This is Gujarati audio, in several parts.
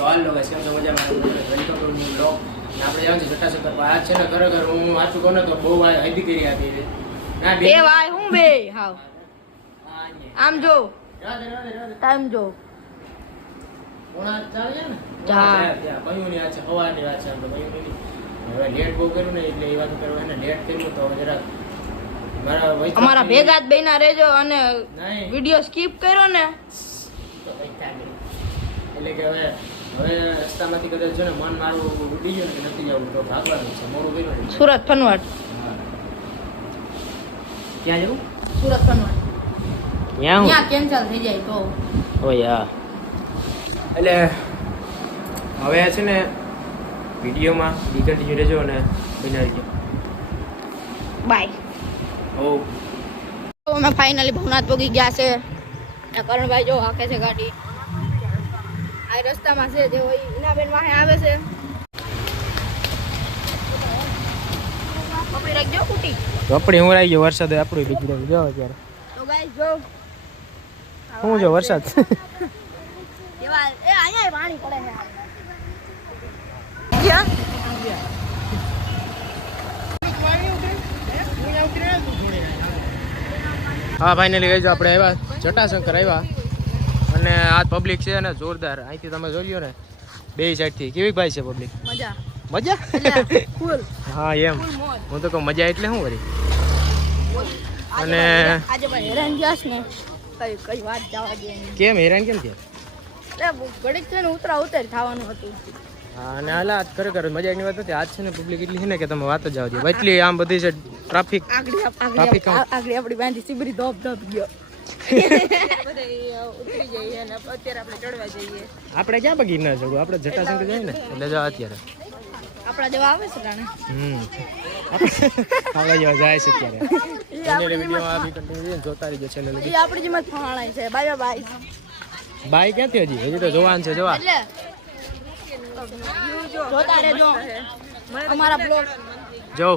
તો હાલ લોકો કેમ છો મજામાં વેલકમ ટુ ન્યુ બ્લોગ. આપણે જાવ છે જટાશંકર પર. આ છે ને ખરેખર હું વાંચું કહું ને તો બહુ હદી કરી આપી ના બે ભાઈ હું બે હાવ આમ જો ટાઈમ જો પોણા ચાલે ને ચા કયું ની આ છે હવાની વાત છે આપણે કયું નહીં. હવે લેટ બહુ કર્યું ને એટલે એ વાત કરવા એને લેટ કર્યું તો જરાક અમારા ભેગા જ બેના રહેજો અને નહીં વિડિયો સ્કીપ કર્યો ને તો કઈ થાય એટલે કે હવે રસ્તામાંથી કદાચ છે ને મન મારું ઉડી ગયું ને કે નથી જવું તો ભાગવાનું છે મોડું કર્યું ને સુરત ફનવાડ ક્યાં જવું સુરત ફનવાડ ત્યાં ત્યાં કેન્સલ થઈ જાય તો ઓ યા એટલે હવે છે ને વિડીયોમાં કન્ટિન્યુ રહેજો અને બનાવી દો બાય ઓ તો અમે ફાઇનલી ભવનાથ પહોંચી ગયા છે અને કરણભાઈ જો હાકે છે ગાડી આ રસ્તામાં છે જે હોય ઈનાબેન વાહે આવે છે પકડી રાખજો કુટી કપડી હું આવી ગયો વરસાદ આપણું બીજું જો અત્યારે તો ગાઈસ જો શું જો વરસાદ એવા એ અહીંયા પાણી પડે છે ક્યાં હા ફાઇનલી ગઈ જો આપણે આવ્યા જટાશંકર આવ્યા અને આ પબ્લિક છે ને જોરદાર અહીંથી તમે જોઈ લો ને બે સાઈડથી કેવી ભાઈ છે પબ્લિક મજા મજા ફૂલ હા એમ હું તો કહું મજા એટલે શું કરી અને આજે ભાઈ હેરાન ગયા છે ને કઈ વાત જવા દે કેમ હેરાન કેમ છે ઘડીક છે ને ઉતરા ઉતર થવાનું હતું હા અને હાલા ખરેખર મજાકની વાત નથી. આજ છે ને પબ્લિક એટલી છે ને કે તમે વાત જ જવા દો એટલી આમ બધી છે ટ્રાફિક આગળ આપણી બાંધી સિબરી ધોપ ધોપ ગયો ઉતરી જઈએ અને અત્યારે આપણે ચડવા જઈએ આપણે ક્યાં પગી ના જવું આપણે જટાશંકર જઈએ ને એટલે જાવ અત્યારે આપણા જવા આવે છે રાણે આપણે જવા જાય છે અત્યારે વિડીયોમાં આવી કન્ટિન્યુ જોતા રહીજો ચેનલ એ આપણી જેમ જ ફાણાય છે બાય બાય બાય ક્યાંથી હજી તો જોવાન છે જોવા એટલે જોતા રહેજો અમારા બ્લોગ જો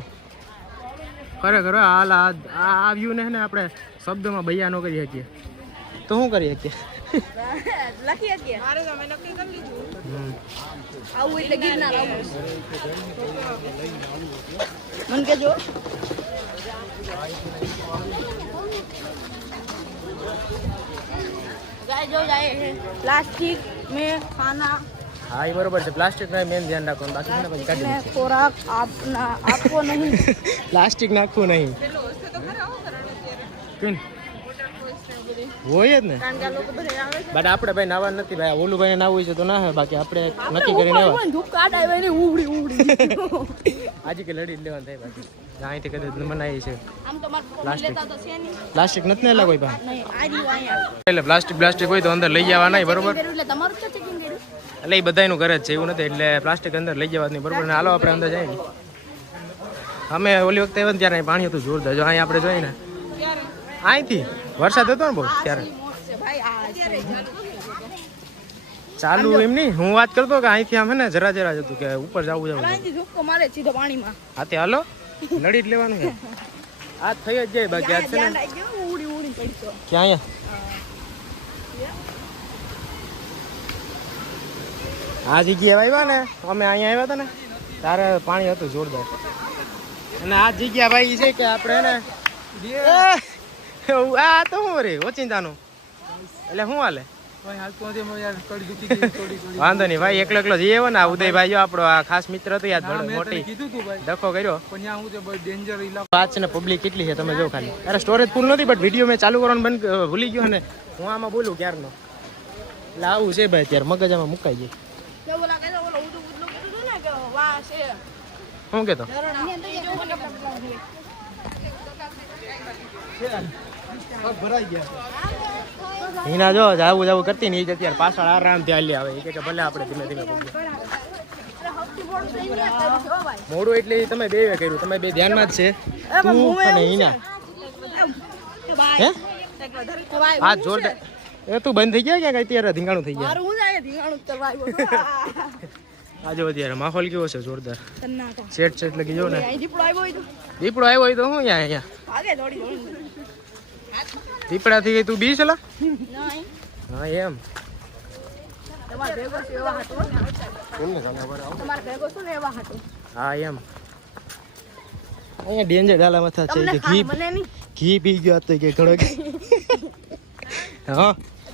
ખરેખર હાલ આ વ્યૂ ને આપણે શબ્દમાં બયા ન કરી શકીએ તો શું કરી શકીએ લખી શકીએ મારે તો અમે નક્કી કરી લીધું આવું એટલે ગિરનાર આવું મન કે જો ગાય જો જાય છે પ્લાસ્ટિક में खाना હા એ બરોબર છે પ્લાસ્ટિક નો મેન ધ્યાન રાખવાનું બાકી છે ને પછી કાઢી में ખોરાક આપવો નહીં પ્લાસ્ટિક નાખવું નહીં કેમ હોય જ ને બટ આપણે ભાઈ નાવા નથી ભાઈ ઓલું ભાઈ નાવું છે તો ના હે બાકી આપણે નક્કી કરીને આવ્યા આજે કે લડી લેવાનું થાય બાકી અહીંથી કદાચ મનાય છે પ્લાસ્ટિક નથી ને કોઈ ભાઈ એટલે પ્લાસ્ટિક હોય તો અંદર લઈ જવા નહીં બરોબર એટલે એ બધાનું ઘર જ છે એવું નથી એટલે પ્લાસ્ટિક અંદર લઈ જવા નહીં બરોબર ને હાલો આપણે અંદર જાય ને અમે ઓલી વખતે આવ્યા ત્યારે પાણી હતું જોરદાર જો અહીં આપણે જોઈએ ને અહીંથી વરસાદ હતો ને બહુ ત્યારે ચાલુ એમ નહીં હું વાત કરતો કે અહીંથી આમ હે ને જરા જ હતું કે ઉપર જવું હા તે હાલો લડી જ લેવાનું છે આ થઈ જ જાય બાકી આજ છે ને ક્યાં અહીંયા આ જગ્યાએ આવ્યા ને અમે અહીંયા આવ્યા હતા ને ત્યારે પાણી હતું જોરદાર અને આ જગ્યા ભાઈ છે કે આપણે ને આ તો શું રે ઓચિંતાનું એટલે શું હાલે વાંધો નહીં ભાઈ એકલો એકલો જઈએ ને ઉદયભાઈ જો આપણો આ ખાસ મિત્ર હતો યાદ મોટી ડખો કર્યો વાત છે ને પબ્લિક કેટલી છે તમે જો ખાલી અરે સ્ટોરેજ ફૂલ નથી બટ વિડીયો મેં ચાલુ કરવાનું બંધ ભૂલી ગયો ને હું આમાં બોલું ક્યારનો એટલે આવું છે ભાઈ અત્યારે મગજમાં મુકાઈ જાય શું કેતો હિના જો જાવું કરતી ને અત્યારે પાછળ આરામથી હાલી આવે કે ભલે આપણે ધીમે ધીમે મોડું એટલે તમે બે કર્યું તમે બે ધ્યાનમાં જ છે તું અને હિના હે હા જોરદાર એ તું બંધ થઈ ગયા ક્યાંક અત્યારે ધીંગાણું થઈ ગયા આજે અત્યારે માહોલ કેવો છે જોરદાર સેટ લગી જો ને દીપડો આવ્યો હોય તો હું અહીંયા દીપડાથી તું બી ચલા હા એમ તમારે ભેગો છે એવા હાટો તમારે ભેગો છું ને એવા હાટો હા એમ અહીંયા ડેન્જર ડાલા મથા છે કે ઘી પી ગયો તો કે થોડોક હા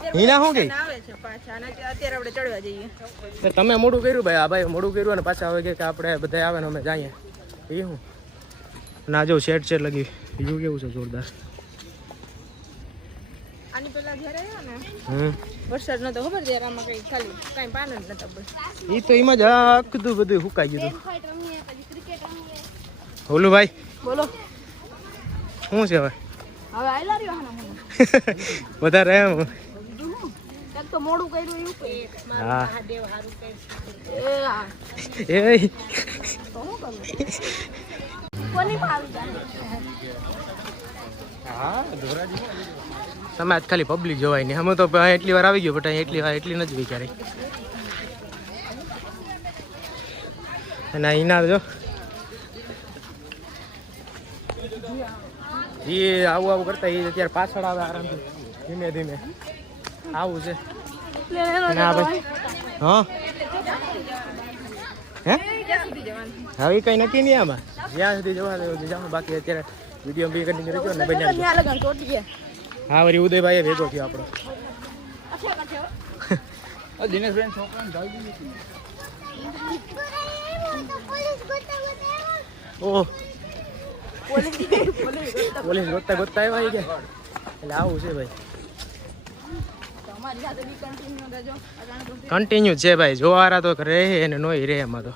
હીના શું ગઈ આવે છે પાછા અત્યારે આપણે ચડવા જઈએ તમે મોડું કર્યું ભાઈ આ ભાઈ મોડું કર્યું અને પાછા આવે કે આપણે બધા આવે ને અમે જઈએ એ હું ના જો શેડ શેડ લગી બીજું કેવું છે જોરદાર આની પેલા જ્યારે આવ્યા ને વરસાદ નતો ખબર ત્યારે આમાં કઈ ખાલી કાંઈ પાન જ નતા બસ એ તો એમાં જ આખું બધું સુકાઈ ગયું ઓલું ભાઈ બોલો શું છે હવે હવે આયલા રહ્યો વધારે એમ એક તો મોડું કર્યું એવું હા દેવ હારું કર્યું એ તો હું કરું કોની મારું હા ધોરાજી તમે આજ ખાલી પબ્લિક જોવાય નહીં અમે તો એટલી વાર આવી ગયો બટ એટલી વાર એટલી નથી વિચારી અને અહીંના જો એ આવું આવું કરતા એ અત્યારે પાછળ આવે આરામથી ધીમે ધીમે આવું છે અને આ ભાઈ હા હે હવે કઈ નક્કી નહીં આમાં જ્યાં સુધી જવા જાઉં બાકી અત્યારે વિડીયો બી કન્ટિન્યુ રહેજો ને બનાવી હા વળી ઉદયભાઈ ભેગો થયો આપણો દિનેશભાઈ ઓહ પોલીસ ગોતતા ગોતતા આવ્યા કે એટલે આવું છે ભાઈ કન્ટિન્યુ છે ભાઈ જોવારા તો રહે અને નોય રહે એમાં તો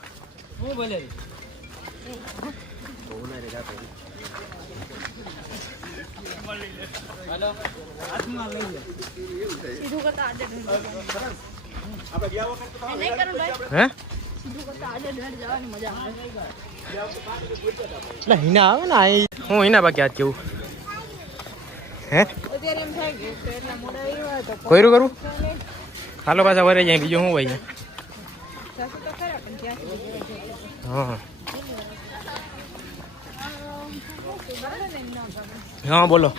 હે એટલે હિના આવે ને હું હિના બાકી આજ કેવું હે કોયરું કરું હાલો પાછા વરે જાય બીજું શું હોય હા હા બોલો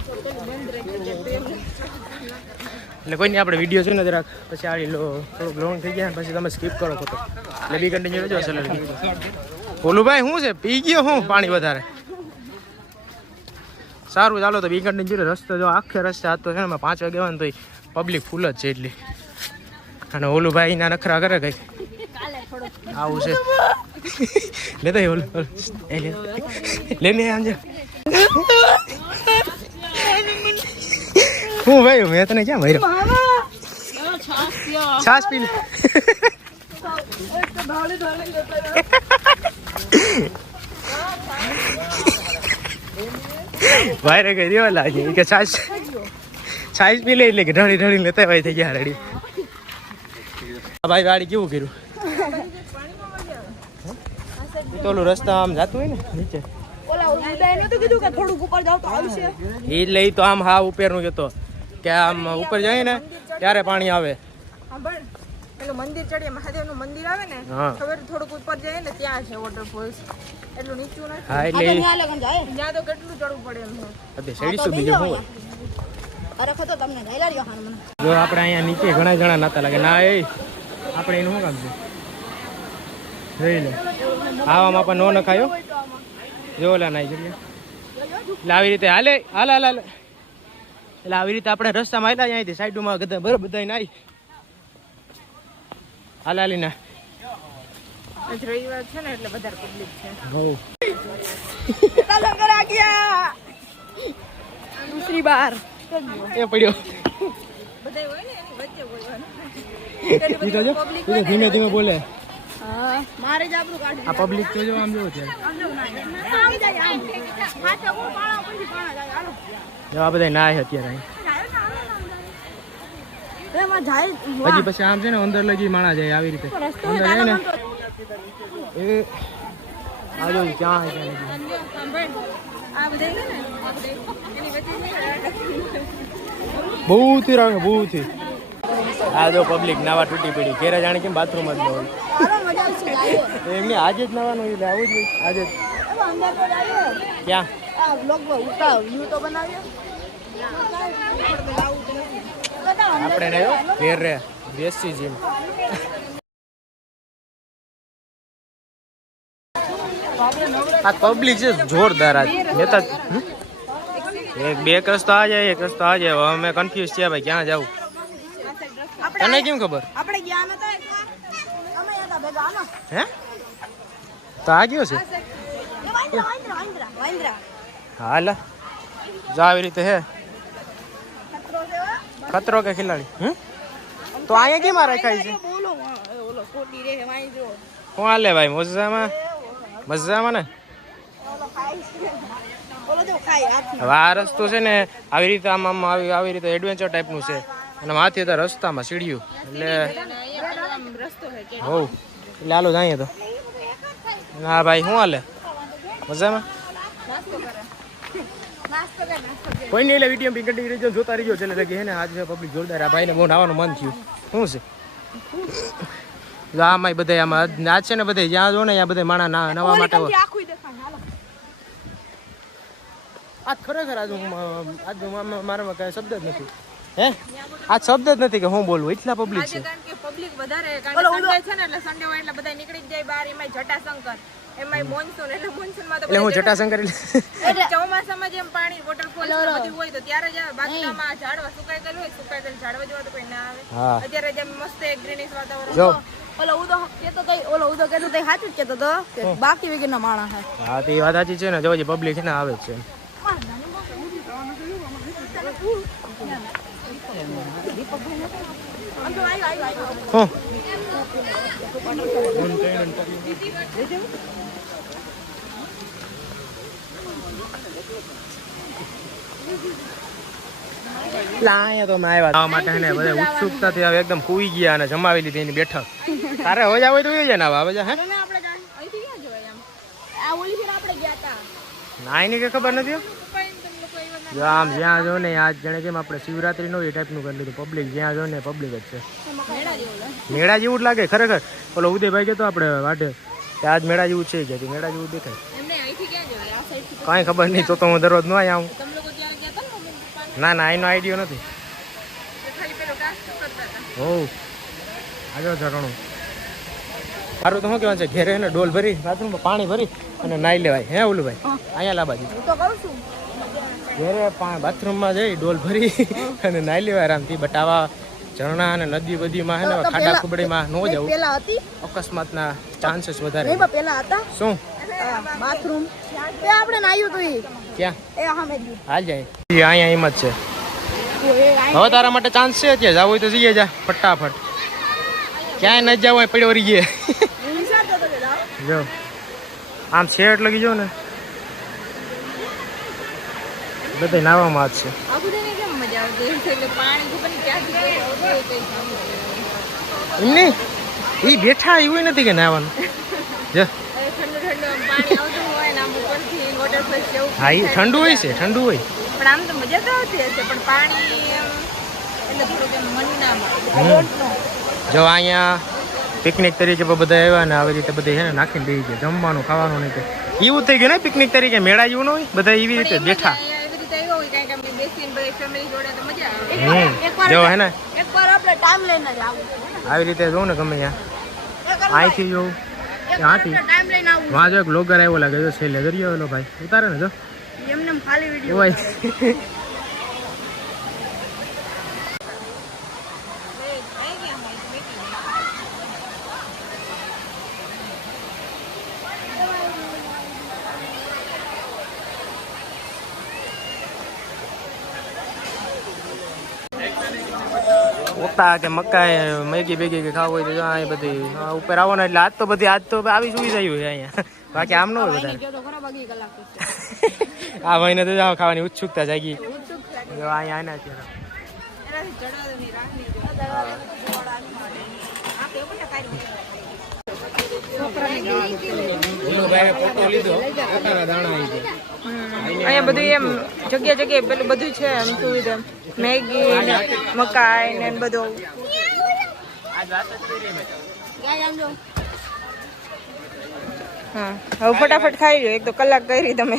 એટલે કોઈ નહીં આપણે વિડીયો છે ને જરાક પછી આ લો થોડુંક લોંગ થઈ ગયા પછી તમે સ્કીપ કરો તો એટલે બી કન્ટિન્યુ રહેજો અસલ બોલું ભાઈ શું છે પી ગયો હું પાણી વધારે સારું ચાલો તો બી કન્ટિન્યુ રસ્તો જો આખે રસ્તે આ તો છે ને 5 વાગે આવે ને તો પબ્લિક ફૂલ જ છે એટલી અને ઓલું ભાઈ ના નખરા કરે કઈ આવું છે લેતો ઓલું લેને આંજે હું ભાઈ મેં તને ક્યાં માર્યો છાસ પી ભાઈ રે કઈ દેવા લાગે કે છાસ પી લે એટલે કે ઢળી ઢળી લેતા ભાઈ થઈ ગયા રેડી ભાઈ ગાડી કેવું કર્યું તો ઓલું રસ્તા આમ જતું હોય ને નીચે એટલે તો આમ હા ઉપરનું કેતો કે આમ ઉપર જાય ને ત્યારે પાણી આવે મંદિર ચડીએ મહાદેવનું મંદિર આવે ને ખબર થોડુંક ઉપર જાય ને ત્યાં છે વોટરફોલ્સ એટલું નીચું નથી હા એટલે ત્યાં તો કેટલું ચડવું પડે એમ છે સડીશું બીજું શું હોય અરે ખતો તમને ગઈલા રહ્યો હાન મને જો આપણે અહીંયા નીચે ઘણા જણા નાતા લાગે ના એ આપણે એનું શું કામ છે જોઈ લે આવામાં પણ નો નખાયો જો ઓલા નાઈ જઈએ એટલે આવી રીતે હાલે હાલ હાલ હાલ એટલે આવી રીતે આપણે રસ્તામાં આવેલા અહીંયાથી સાઈડમાં બરાબર બધા નાઈ હાલ હાલી ના રવિવાર છે ને એટલે વધારે પબ્લિક છે બહુ લંગર આ ગયા દૂસરી બાર એ પડ્યો બધાય હોય ને એની વચ્ચે બોલવાનું ધીમે ધીમે બોલે હા મારે જ આપણું કાઢી આ પબ્લિક તો જો આમ જેવો છે આ બધા નાય અત્યારે હજી પછી આમ છે ને અંદર લગી માણા જાય આવી રીતે અંદર જાય ને એ આ જો ક્યાં બહુ થી રાખ બહુ થી આ જો પબ્લિક નાવા તૂટી પડી ઘેરે જાણે કેમ બાથરૂમ જ ન હોય એમને આજે જ નાવાનું એટલે આવું જ હોય આજે જ ક્યાં આપણે ને ઘેર રે દેશી જીમ. આ પબ્લિક છે જોરદાર. આજ નેતા બે એક રસ્તો આ જાય, એક રસ્તો આ જાય. હવે અમે કન્ફ્યુઝ છીએ ભાઈ ક્યાં જવું. તને કેમ ખબર? આપણે ગયા નતા અમે હતા ભેગા આનો હે તો આ ગયો છે. વાંદરા હાલ જો આવી રીતે હે ખતરો કે ખિલાડી. તો અહીંયા કેમ રાખાય છે? બોલો ઓલો કોટી રે વાંદરો કોણ હાલે ભાઈ? મજામાં મજામાં ને. ઓલો ખાય ઓલો જો ખાય હાથી. હવે આ રસ્તો છે ને આવી રીતે આમ આમ આવી રીતે એડવેન્ચર ટાઈપનું છે અને માથી હતા રસ્તામાં સીડીયું એટલે રસ્તો છે હો એટલે હાલો જાય તો. હા ભાઈ શું હાલે? મજામાં? કોઈ નહીં એટલે વિડીયો બી કન્ટિન્યુ રહેજો, જોતા રહીજો. એટલે લગી હે ને આજ પબ્લિક જોરદાર. આ ભાઈને બહુ નાવાનું મન થયું. શું છે આમાં બધા આમાં આજ છે ને બધા જ્યાં જો ને ત્યાં બધા માણા નવા માટે આજ ખરેખર આજ મારામાં કઈ શબ્દ જ નથી. હે આ શબ્દ જ નથી કે હું બોલવું. એટલા પબ્લિક છે. કારણ કે પબ્લિક વધારે કારણ કે સન્ડે છે ને એટલે સન્ડે હોય એટલે બધા નીકળી જ જાય બહાર. એમાં જટાશંકર, એમાં મોનસૂન એટલે મોનસૂનમાં તો એટલે હું જટાશંકર એટલે ચોમાસામાં જેમ પાણી વોટરફોલ બધું હોય તો ત્યારે જ આવે. બાકીમાં ઝાડવા સુકાઈ ગયેલું હોય, સુકાઈ ગયેલું ઝાડવા જેવા તો કોઈ ના આવે. હા અત્યારે જેમ મસ્ત એક ગ્રીનિશ વાતાવરણ. જો ઓલો ઉદો કેતો તો ઓલો ઉદો કેતો તો સાચું જ કેતો તો કે બાકી વેગના માણસ હે. હા તો એ વાત સાચી છે ને. જો જે પબ્લિક છે ને આવે જ છે. હું અહીંયા તો મેં આવ્યા માટે ને બધા ઉત્સુકતાથી હવે એકદમ કૂઈ ગયા અને જમાવી લીધી એની બેઠક. તારે હવે જાવ હોય તો જાય ને હવે જા. હે આપણે અહીંથી ક્યાં જોવાય આમ? આ ઓલી ફેર આપણે ગયા હતા. ના એની કઈ ખબર નથી. સુકાઈને તમે લોકો આવ્યા જો આમ જ્યાં જો ને આજ જાણે કેમ આપણે શિવરાત્રી નો એ ટાઈપનું કરી લીધું. પબ્લિક જ્યાં જો ને પબ્લિક જ છે. મેળા જેવું જ લાગે ખરેખર. ઓલો ઉદયભાઈ ગયો તો આપણે વાટે કે આજ મેળા જેવું છે કે મેળા જેવું દેખાય. એમને અહીંથી ક્યાં જોવાય? આ સાઈડથી કાંઈ ખબર નહીં. તો હું દરરોજ ન આયા આવું. તમે લોકો ત્યાં ગયા હતા ને મમ્મી પપ્પા ના ના એનો આઈડિયો નથી. ખાલી પેલો ટાસ્ક કરતા હતા. હો આગળ ચરણું મારું તો શું કહેવાનું છે ઘેરે ને ડોલ ભરી બાથરૂમમાં પાણી ભરી અને નાઈ લેવાય. હે ઓલું ભાઈ અહીંયા લાબાજી હું તો કહું છું ઘેરે બાથરૂમમાં જઈ ડોલ ભરી અને નાઈ લેવાય આરામથી. બટ આવા ઝરણા અને નદી બધીમાં હે ને ખાડા ખુબડીમાં ન જવું. પેલા હતી અકસ્માતના ચાન્સીસ વધારે. નહીં પેલા હતા શું બાથરૂમ એ આપણે નાયું તો ક્યાં એ સામે જ હાલ જાય અહીંયા એમ જ છે. હવે તારા માટે ચાન્સ છે ત્યાં જવું હોય તો જઈએ જા ફટાફટ. ક્યાંય ન જવું હોય પડ્યો વળી ગયે. જો આમ છે એટલે જો ને બધા નાવામાં જ છે. આ બધાને કેમ મજા આવતી એટલે પાણી ખબર નહીં ક્યાંથી એમ નહીં એ બેઠા એવું નથી કે નાવાનું. જો ઠંડુ ઠંડુ આમ પાણી આવતું હોય ને આમ ઉપરથી વોટરફોલ જેવું. હા એ ઠંડુ હોય છે. ઠંડુ હોય પણ આમ તો મજા તો આવતી હશે પણ પાણી એટલે થોડુંક એમ મન ના મળે. જો અહીંયા પિકનિક તરીકે પણ બધા આવ્યા ને આવી રીતે બધા છે ને નાખીને દઈ ગયા જમવાનું ખાવાનું નહીં. એવું થઈ ગયું ને પિકનિક તરીકે મેળા જેવું ન હોય બધા એવી રીતે બેઠા. એવી રીતે આવ્યો હોય કારણ કે અમે બેસીને બધી ફેમિલી જોડે તો મજા આવે. જો હે ને એકવાર આપણે ટાઈમ લઈને જ આવું આવી રીતે જોઉં ને ગમે ત્યાં અહીંથી જોઉં ત્યાંથી ટાઈમ લઈને આવું વાં જો એક બ્લોગર આવ્યો લાગે જો છેલ્લે દરિયો એલો ભાઈ ઉતારે ને જો એમને ખાલી વિડીયો ઓય ઓતા કે મકાઈ મેગી બેગી કે ખાવું હોય તો આ બધી ઉપર આવો ને એટલે આજ તો બધી આજ તો આવી સુવિધા હોય અહીંયા. બાકી આમ ન હોય બધા. આ ભાઈને તો ખાવાની ઉત્સુકતા જાગી. જો અહીંયા આના છે ફોટો લીધો દાણા અહીંયા બધું એમ જગ્યા જગ્યાએ પેલું બધું છે એમ સુવિધા મેગી ને મકાઈ ને બધું. હા હવે ફટાફટ ખાઈ લો. એક તો કલાક કરી તમે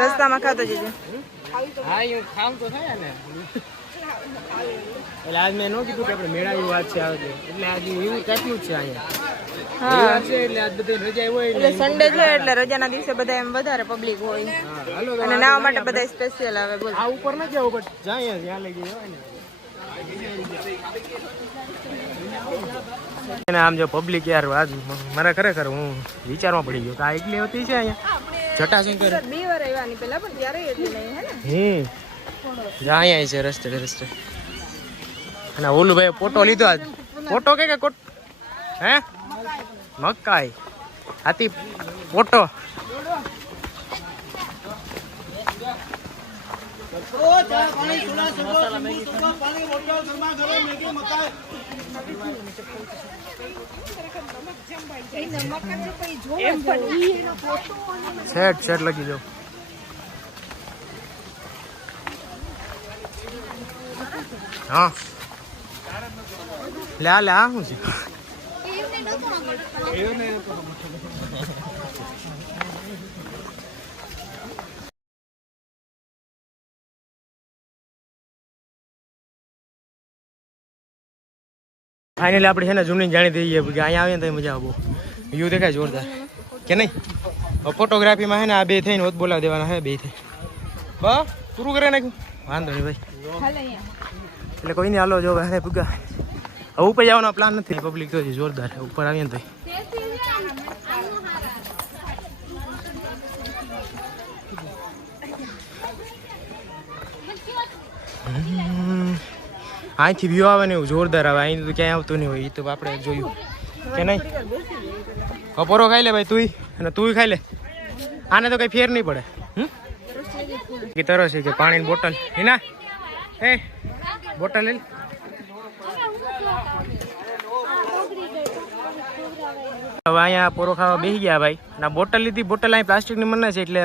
રસ્તામાં ખાતો જજો. હા હું ખામ તો થાય ને એટલે આજ મેં ન કીધું કે આપણે મેળાવી વાત છે આવે એટલે આજે એવું ટાઈપનું જ છે અહીંયા હા છે એટલે આજ બધી રજા હોય એટલે સન્ડે છે એટલે રજાના દિવસે બધા એમ વધારે પબ્લિક હોય હાલો અને નાવા માટે બધા સ્પેશિયલ આવે બોલ આ ઉપર ન જાવ બટ જાય જ્યાં લઈ જવાય ને આમ જો પબ્લિક યાર આજ મારા ખરેખર હું વિચારમાં પડી ગયો કે આ એટલી હોતી છે અહીંયા જટાશંકર 2 વાર આવ્યાની પહેલા પણ ત્યારે એટલી નહીં હે ને જા અહીંયા છે રસ્તે અને ઓલું ભાઈ ફોટો લીધો આજ ફોટો કે કોટ હે મકાઈ હાથી ફોટો સેટ લગી જાઓ હા લે શું છે ફાઇનલી આપણે છે ને જૂની જાણી દઈએ કે અહીંયા આવીએ ને તો મજા આવે વ્યૂ દેખાય જોરદાર કે નહીં ફોટોગ્રાફીમાં છે ને આ બે થઈને હોત બોલાવી દેવાના છે બે થઈ બસ પૂરું કરે નાખ્યું વાંધો નહીં ભાઈ એટલે કોઈ નહીં હાલો જો હવે પૂગા હવે ઉપર જવાનો પ્લાન નથી પબ્લિક તો જોરદાર છે ઉપર આવીએ ને તો અહીંથી વ્યૂ આવે ને એવું જોરદાર આવે અહીં તો ક્યાંય આવતું નહીં હોય એ તો આપણે જોયું કે નહીં બપોરો ખાઈ લે ભાઈ તુંય અને તુંય ખાઈ લે આને તો કઈ ફેર નહીં પડે કે તરસ છે કે પાણીની બોટલ હિના એ બોટલ લઈ હવે અહીંયા પોરો ખાવા બેસી ગયા ભાઈ ના બોટલ લીધી બોટલ અહીં પ્લાસ્ટિકની મને છે એટલે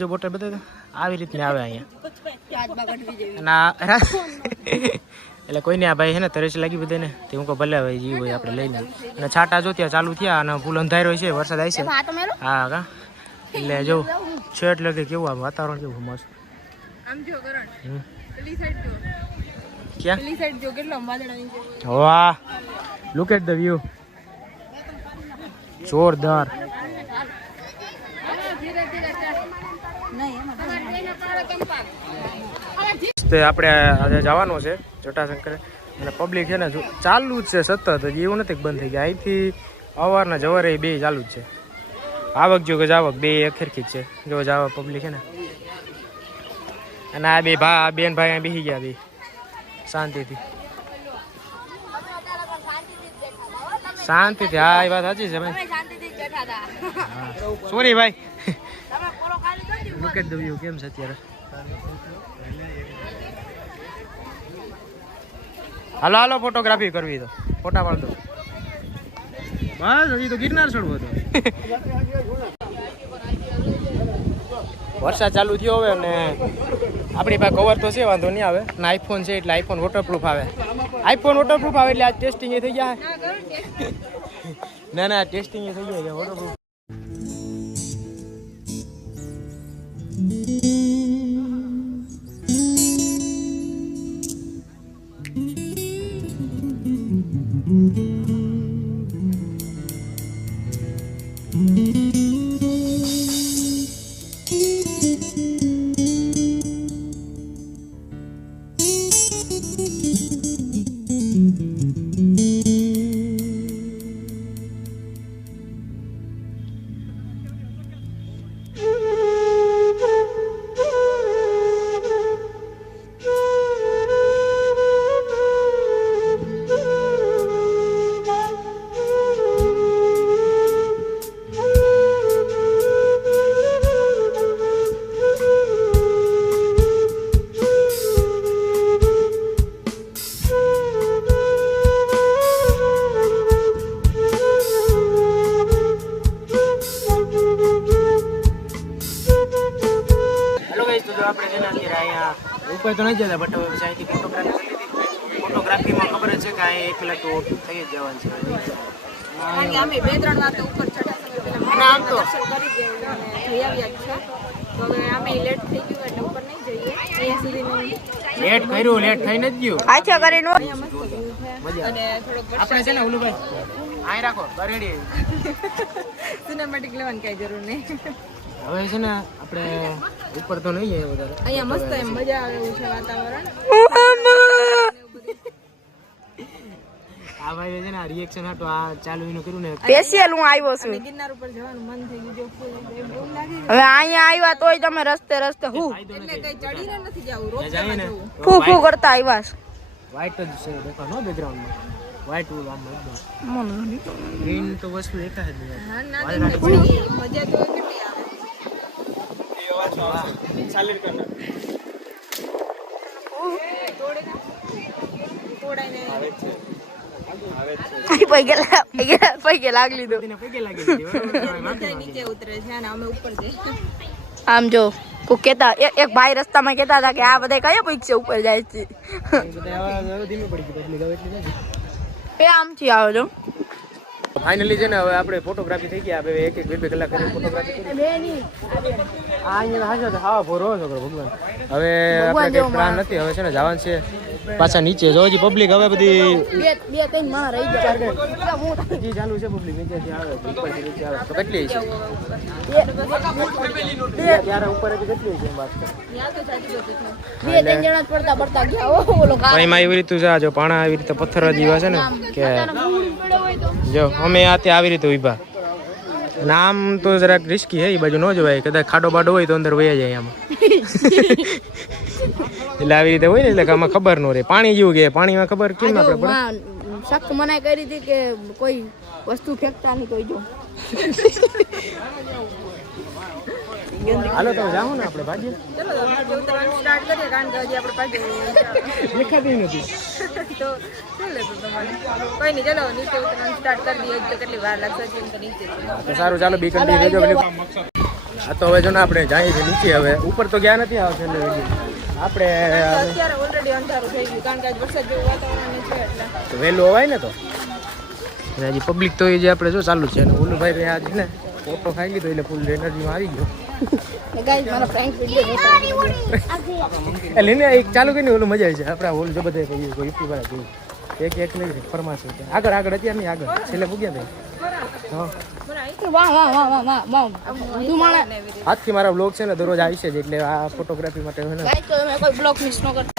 જો બોટલ બતાવી આવી રીતની આવે અહીંયા એટલે કોઈ નહીં આ ભાઈ છે ને તરસ લાગી બધે ને તે હું કહું ભલે ભાઈ જી હોય આપણે લઈ લઈએ અને છાંટા જો ત્યાં ચાલુ થયા અને ફૂલ અંધારો છે વરસાદ આવી છે હા કા એટલે જો છેટ લગે કેવું આ વાતાવરણ કેવું મસ્ત આમ જો કરણ પેલી સાઈડ જો ક્યાં પેલી સાઈડ જો કેટલો વાદળ આવી છે વાહ લુક એટ ધ વ્યૂ જોરદાર આપણે આજે જવાનું છે જટાશંકર અને પબ્લિક છે ને ચાલુ જ છે સતત હજી એવું નથી બંધ થઈ ગયા અહીંથી અવારના જવારે બે ચાલુ જ છે આવક જો કે જાવક બે અખેરખી જ છે જો જાવક પબ્લિક છે ને અને આ બે બેન ભાઈ બેસી ગયા બે શાંતિથી હા એ વાત સાચી છે ભાઈ સોરી ભાઈ લુક એટ ધ વ્યૂ કેમ છે અત્યારે હાલો ફોટોગ્રાફી કરવી તો ફોટા પાડ દો બસ હજી તો ગિરનાર ચડવો હતો વરસાદ ચાલુ થયો હવે અને આપણી પાસે કવર તો છે વાંધો નહીં આવે અને આઈફોન છે એટલે આઈફોન વોટરપ્રૂફ આવે એટલે આ ટેસ્ટિંગ એ થઈ ગયા ના ટેસ્ટિંગ એ થઈ ગયા વોટરપ્રૂફ ઉપર તો નહીં જતા બટ હવે અહીંથી ફોટોગ્રાફી ફોટોગ્રાફીમાં ખબર જ છે કે અહીં 1 કલાક તો થઈ જ જવાનું છે કારણ કે અમે 2-3 વાર તો ઉપર ચડ્યા સમય પહેલા આમ તો દર્શન કરી ગયા અને જઈ આવ્યા જ છે તો હવે અમે લેટ થઈ ગયું એટલે ઉપર નહીં જઈએ અહીંયા સુધીનું લેટ કર્યું, લેટ થઈને જ ગયું. આછા કરીને અહીંયા મસ્ત view છે અને થોડોક આપણે છે ને ઓલું ભાઈ આય રાખો બરેડી. સિનેમેટિક લેવાની કઈ જરૂર નહીં. હવે છે ને આપણે ઉપર તો નહીં જાય વધારે. અહીંયા મસ્ત એમ મજા આવે એવું છે વાતાવરણ. આ ભાઈ છે ને આ રિએક્શન હતો આ ચાલુ એનું કર્યું ને સ્પેશિયલ હું આવ્યો છું. અને ગિરનાર ઉપર જવાનું મન થઈ ગયું જો ફૂલ એમ એવું લાગે છે. હવે અહીંયા આવ્યા તોય તમે રસ્તે રસ્તે હું એટલે કઈ ચડીને નથી જવું રોપ જાય ને જવું. ફૂ ફૂ કરતા આવ્યા છે. વ્હાઈટ જ છે દેખો નો બેકગ્રાઉન્ડમાં વ્હાઈટ આમ ગ્રીન તો વસ્તુ દેખાય જ નહીં. હા ના દેખાય પણ એ મજા તો કેટલી આવે. તોડાઈને પૈકે લાગ લીધો. એને પગે લાગી ગઈ બધા નીચે ઉતરે છે અને અમે ઉપર જઈએ. આમ જો કોક કેતા એક ભાઈ રસ્તામાં કેતા હતા કે આ બધા કયા પૈસે ઉપર જાય છે. ધીમે પડી ગઈ પબ્લિક હવે એટલી નથી. એ આમથી આવો છો. ફાઇનલી છે ને હવે આપણે ફોટોગ્રાફી થઈ ગયા. હવે એક એક બે કલાક કરી ફોટોગ્રાફી કરી. આ અહીંયા હાજર હા ભોરો છોકરો ભગવાન. હવે આપણે કઈ પ્લાન નથી. હવે છે ને જવાનું છે પાછા નીચે. જો હજી પબ્લિક હવે બધી બે ત્રણ માણસ રહી ગયા. હજી ચાલુ છે પબ્લિક નીચેથી આવે ઉપરથી નીચે આવે તો કેટલી છે ત્યારે ઉપર હજી કેટલી છે વાત કરો. ત્યાં તો સાચી વાત છે. બે ત્રણ જણા પડતા પડતા ગયા. ઓલો એમાં એવી રીતે છે જો પાણા આવી રીતે પથ્થર જ એવા છે ને કે જો અમે આ ત્યાં આવી રીતે ઉભા. અને આમ તો જરાક રિસ્કી હે એ બાજુ ન જવાય. કદાચ ખાડો બાડો હોય તો અંદર વયા જાય આમાં. એટલે આવી રીતે હોય ને એટલે આમાં ખબર ન રહે. પાણી જેવું કે પાણીમાં ખબર કેમ આપણે પડે. સખ્ત મનાઈ કરી હતી કે કોઈ વસ્તુ ફેંકતા નહીં કોઈ જો. હાલો તો જાઓ ને આપણે ભાગીએ. ચલો તો આપણે ઉતરવાનું સ્ટાર્ટ કરીએ કારણ કે હજી આપણે પાછું દેખાતી નથી. તો શું લેતું તમારે કોઈ નહીં. ચલો નીચે ઉતરવાનું સ્ટાર્ટ કરી દઈએ. હજી તો કેટલી વાર લાગશે હજી એમ તો નીચે છે. તો સારું ચાલો બી કંટી લેજો પેલી. આ તો હવે જો ને આપણે જઈએ છીએ નીચે. હવે ઉપર તો ગયા નથી આવે છેલ્લે આપણે અત્યારે ઓલરેડી અંધારું થઈ ગયું કારણ કે આજ વરસાદ જેવું વાતાવરણ છે એટલે તો વહેલું અવાય ને તો. અને હજી પબ્લિક તો એ જે આપણે જો ચાલુ છે. અને ઓલું ભાઈ આ છે ને ફોટો ખાઈ લીધો એટલે ફૂલ એનર્જીમાં આવી ગયો. ગાઈસ મારા પ્રેન્ક વિડિયો એટલે ને એક ચાલુ કરીને ઓલું મજા આવી છે. આપણે ઓલું જો બધે કોઈ યુટ્યુબ વાળા જોયું એક એક નહીં ફરમાશ છે. આગળ આગળ અત્યારે નહીં આગળ છેલ્લે પૂગ્યા હતા. વાહ વાહ વાહ વાહ વાહ વાહ તું માણે આજથી મારા બ્લોગ છે ને દરરોજ આવી છે જ એટલે આ ફોટોગ્રાફી માટે છે ને ગાઈસ તો તમે કોઈ બ્લોગ મિસ ન કરતા.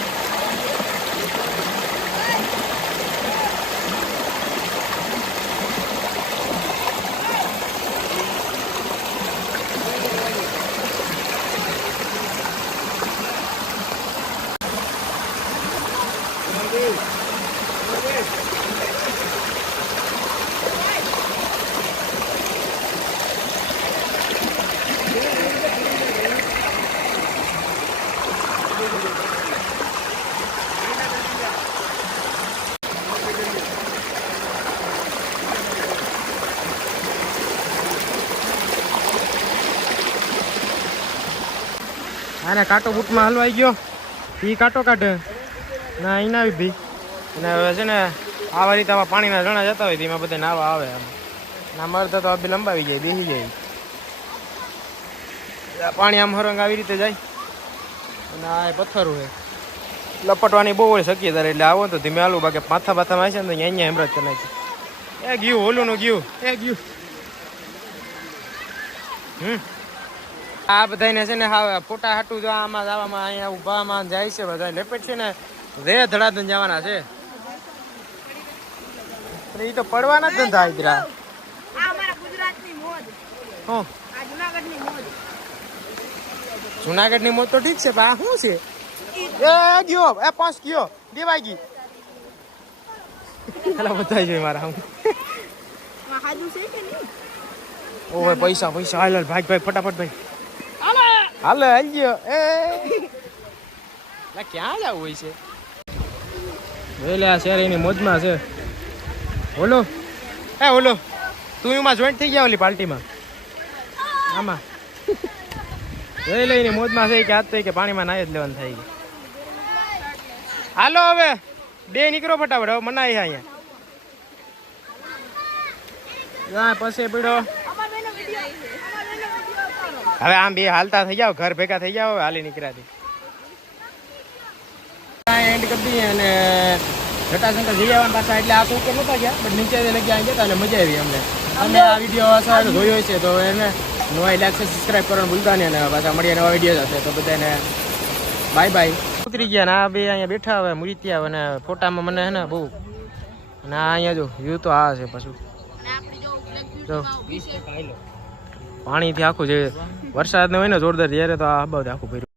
આને કાંટો બૂટમાં હલવાઈ ગયો. એ કાંટો કાઢે ના અહીં ના આવી ભાઈ. અને હવે છે ને આવા રીતે આમાં પાણીના જણા જતા હોય તો એમાં બધા નાવા આવે. આમ ના મરતા તો બી લંબાવી જાય બેસી જાય. પાણી આમ હરંગ આવી રીતે જાય. અને આ પથ્થરો છે લપટવાની બહુ હોય શક્યતા. એટલે આવો તો ધીમે હાલું બાકી માથા બાથામાં આવશે ને તો અહીંયા હેમરાજ કરી નાખી. એ ગયું ઓલું ગયું એ ગયું. આ બધાને છે ને હા ફોટા હાટું જો આમાં જવામાં અહીંયા ઊભામાં જાય છે બધા લેપેટ છે ને રે ધડાધન જવાના છે. એ તો પડવાના જ ધંધા ઇતરા. આ અમારા ગુજરાતની મોજ. હા આ જૂનાગઢની મોજ. જુનાગઢની મોજ તો ઠીક છે પણ આ શું છે? એ ગયો એ પાસ ગયો દેવાઈ ગઈ. પેલા બધા જોઈ મારા હું. આ હાજુ છે કે નહીં? ઓય પૈસા પૈસા હાલ ભાઈ ભાઈ ફટાફટ ભાઈ. હાલો હાલ ગયો એ ક્યાં જવું હોય છે? વેલે આ શેરીની મોજમાં છે. ઓલો એ ઓલો તું એમાં જોઈન્ટ થઈ ગયા ઓલી પાર્ટીમાં આમાં વેલે એની મોજમાં છે કે આજ તો કે પાણીમાં નાય જ લેવાનું થાય. હાલો હવે બે નીકળો ફટાફટ. હવે મનાય છે અહીંયા પછી પડ્યો. હવે આમ બે હાલતા થઈ જાવ ઘર ભેગા થઈ જાવ હાલી નીકળ્યાથી. હતી અને જટાશંકર જઈ આવવાના પાછા એટલે આ તો ઉપર નહોતા ગયા બટ નીચે લઈ ગયા ગયા અને મજા આવી અમને. તમે આ વિડીયો સારો જોયો છે તો એને નવા લાઈક સબસ્ક્રાઈબ કરવાનું ભૂલતા નહીં અને પાછા મળીએ નવા વિડીયો સાથે. તો બધાને બાય બાય. ઉતરી ગયા ને આ બે અહીંયા બેઠા હવે મૂર્તિયા અને ફોટામાં મને હે ને બહુ અને આ અહીંયા જો વ્યૂ તો આ છે પાછું જો પાણીથી આખું જે વરસાદ ને હોય ને જોરદાર ત્યારે તો આ બધું આખું ભર્યું.